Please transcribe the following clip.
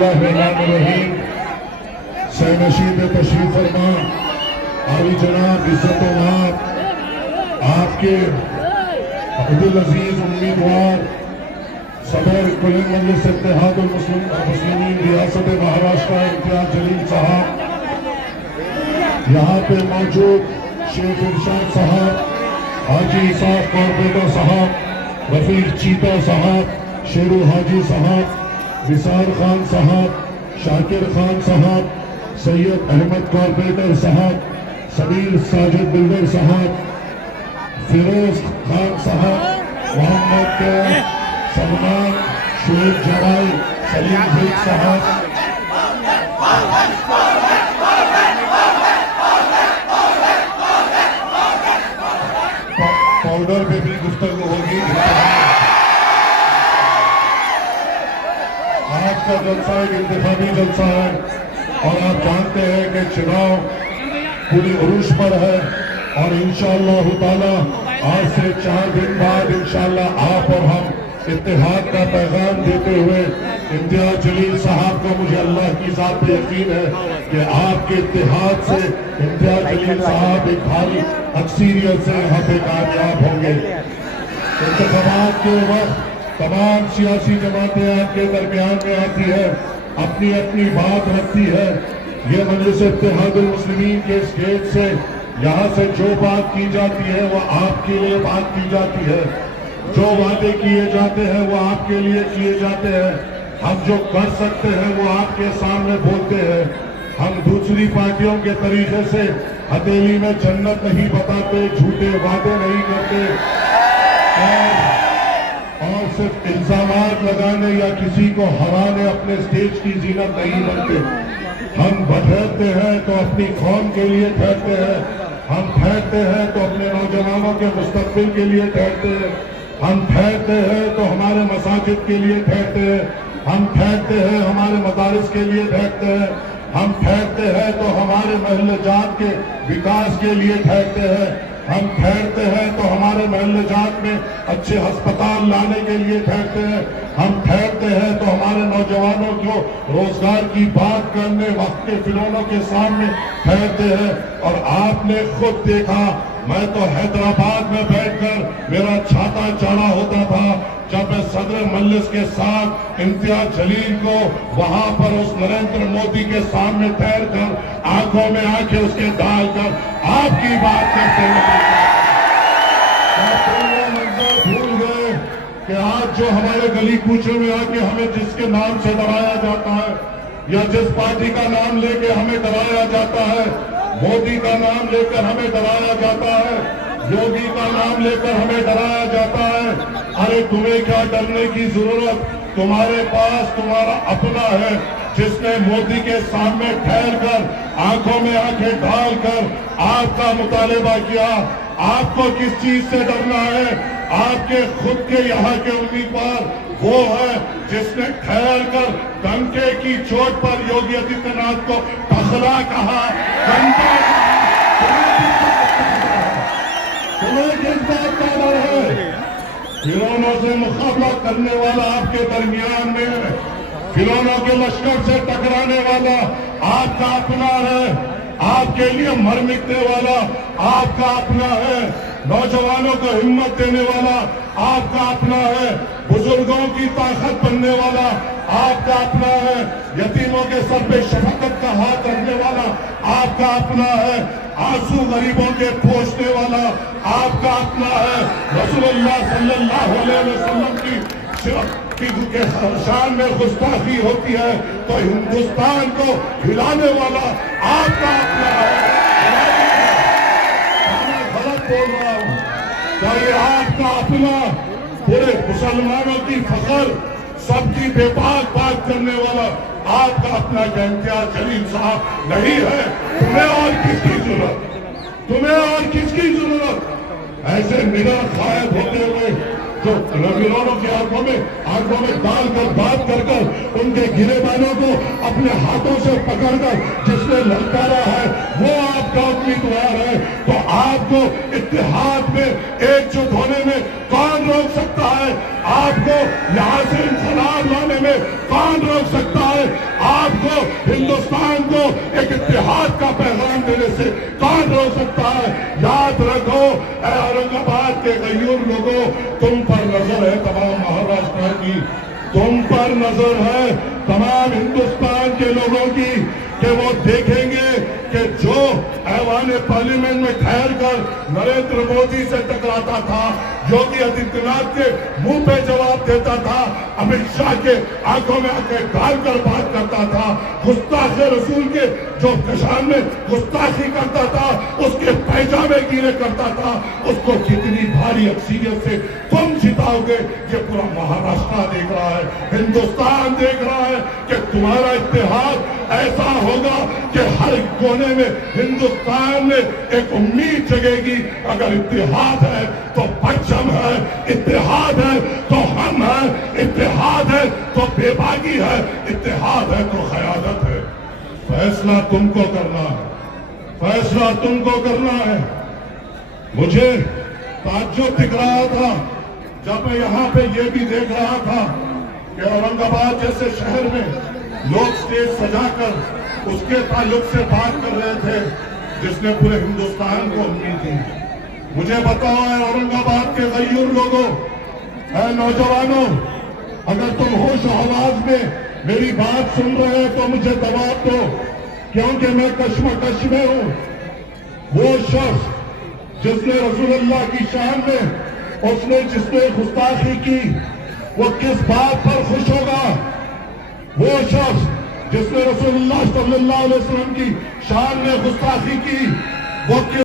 बिस्मिल्लाहिर्रहमानिर्रहीम। सैनशीद तशरीफ फरमा आली जनाब इज्जत आपके अब्दुल अजीज उम्मीदवार सदर कुल मजलिस इत्तेहादुल मुस्लिमीन रियासत महाराष्ट्र इम्तियाज जलील साहब, यहाँ पे मौजूद शेख इरशाद साहब, हाजी इसाक कॉर्पोरेटर साहब, रफीक चीता साहब, शेरू हाजी साहब, विसार खान साहब, शाकिर खान साहब, सैयद अहमद कॉर्पोरेटर साहब, सबीर साजिद बिल्डर साहब, फिरोज खान साहब, मोहम्मद सलमान, शुएब जवाई, सलीम शेख साहब, पाउडर पे भी गुफ्तगू होगी। आज का जलसा एक इंतखाबी जलसा है और आप जानते हैं कि चुनाव पूरी उरूज पर है और इंशाअल्लाह ताला आज से 4 दिन बाद इंशाअल्लाह आप और हम इत्तेहाद का पैगाम देते हुए इम्तियाज जलील साहब को, मुझे अल्लाह की ज़ात पे यकीन है कि आपके इत्तेहाद से इम्तियाज जलील साहब एक भारी अक्सरियत से यहाँ पे कामयाब होंगे। इंतखाबात के वक्त तमाम सियासी जमातें आपके दरमियान में आती है, अपनी अपनी बात रखती है। ये मजलिस इत्तेहादुल मुस्लिमीन के इस गेट से यहाँ से जो बात की जाती है वो आपके लिए बात की जाती है, जो वादे किए जाते हैं वो आपके लिए किए जाते हैं, हम जो कर सकते हैं वो आपके सामने बोलते हैं। हम दूसरी पार्टियों के तरीके से हथेली में जन्नत नहीं बताते, झूठे वादे नहीं करते और सिर्फ इल्जामात लगाने या किसी को हराने अपने स्टेज की जीनत नहीं बनते। हम ठहरते हैं तो अपनी कौम के लिए ठहरते हैं, हम ठहरते हैं तो अपने नौजवानों के मुस्तकबिल के लिए ठहरते हैं, हम ठहरते हैं तो हमारे मसाजिद के लिए ठहरते हैं, हम ठहरते हैं हमारे मदारिस के लिए ठहरते हैं, हम ठहरते हैं तो हमारे महल्ले जात के विकास के लिए ठहरते हैं, हम ठहरते हैं तो हमारे महल्ले जात में अच्छे अस्पताल लाने के लिए ठहरते हैं, हम ठहरते हैं तो हमारे नौजवानों को रोजगार की बात करने वक्त के खिलौनों के सामने ठहरते हैं। और आपने खुद देखा, मैं तो हैदराबाद में बैठकर मेरा छाता चढ़ा होता था जब मैं सदर मजलिस के साथ इम्तियाज जलील को वहां पर उस नरेंद्र मोदी के सामने ठहर कर आंखों में आंखें उसके डालकर आपकी बात करते हुए भूल गए कि आज जो हमारे गली कूचों में आके हमें जिसके नाम से डराया जाता है या जिस पार्टी का नाम लेके हमें डराया जाता है, मोदी का नाम लेकर हमें डराया जाता है, योगी का नाम लेकर हमें डराया जाता है, अरे तुम्हें क्या डरने की जरूरत, तुम्हारे पास तुम्हारा अपना है जिसने मोदी के सामने ठहर कर आंखों में आंखें डालकर आपका मुतालिबा किया। आपको किस चीज से डरना है? आपके खुद के यहाँ के उम्मीदवार वो है जिसने ठहर कर डंके की चोट पर योगी आदित्यनाथ को टखला कहा, घंटा तुम्हें किस बात का डर है? खिलौनों से मुकाबला करने वाला आपके दरमियान में, खिलौनों के लश्कर से टकराने वाला आपका अपना है, आपके लिए मर मिटने वाला आपका अपना है, नौजवानों को हिम्मत देने वाला आपका अपना है, बुजुर्गों की ताकत बनने वाला आपका अपना है, यतीमों के सर पे शफकत का हाथ रखने वाला आपका अपना है, आंसू गरीबों के पोंछने वाला आपका अपना है। रसूलुल्लाह सल्लल्लाहु अलैहि वसल्लम की शान में गुस्ताखी होती है तो हिंदुस्तान को हिलाने वाला आपका अपना है। मैं गलत बोल रहा हूँ तो ये आपका अपना पूरे मुसलमानों की फखर, सबकी बेबाक बात करने वाला आपका अपना इम्तियाज जलील साहब नहीं है। तुम्हें और किसकी जरूरत, तुम्हें और किसकी जरूरत? ऐसे निडर गायब होते हुए जो रंगीनों की आंखों में डालकर बात कर उनके गिरेबानों को अपने हाथों से पकड़कर जिसने ललकारा है वो आपका उम्मीदवार है, तो आपको इत्तेहाद में एकजुट होने में कौन रोक सकता है? आपको यहाँ से इंकलाब लाने में कौन रोक सकता है? غیور لوگوں، تم پر نظر ہے تمام مہاراشٹر کی، تم پر نظر ہے تمام ہندوستان کے لوگوں کی، کہ وہ دیکھیں گے کہ جو ایوان پارلیمنٹ میں ٹھہر کر نریندر مودی سے ٹکراتا تھا، یوگی آدتیہ ناتھ کے منہ پہ جواب دیتا تھا، امت شاہ کے آنکھوں میں آنکھیں ڈال کر بات کرتا تھا، گستاخ رسول کے جو کشان میں گستاخی کرتا تھا اس کے پیجامے گیلے کرتا تھا، اس کو کتنی بھاری اکثریت سے تم جتاؤ گے، یہ پورا مہاراشٹر دیکھ رہا ہے، ہندوستان دیکھ رہا ہے کہ تمہارا اتحاد ایسا ہوگا کہ ہر کونے میں ہندوستان میں ایک امید جگے گی۔ اگر اتحاد ہے تو پرچم ہے، اتحاد ہے تو ہم ہیں، اتحاد ہے تو بے باکی ہے، اتحاد ہے تو قیادت ہے۔ فیصلہ تم کو کرنا ہے، فیصلہ تم کو کرنا ہے۔ مجھے تعجب دکھ رہا تھا جب میں یہاں پہ یہ بھی دیکھ رہا تھا کہ اورنگ آباد جیسے شہر میں لوگ سٹیج سجا کر اس کے تعلق سے بات کر رہے تھے جس نے پورے ہندوستان کو امید دی۔ مجھے بتاؤ اے اورنگ آباد کے غیور لوگوں، اے نوجوانوں، اگر تم ہوش و حواس میں میری بات سن رہے ہیں تو مجھے جواب دو، کیونکہ میں کشمکش میں ہوں۔ وہ شخص جس نے رسول اللہ کی شان میں جس نے گستاخی کی، وہ کس بات پر خوش ہوگا؟ وہ شخص جس نے رسول اللہ صلی اللہ علیہ وسلم کی شان میں گستاخی کی، وہ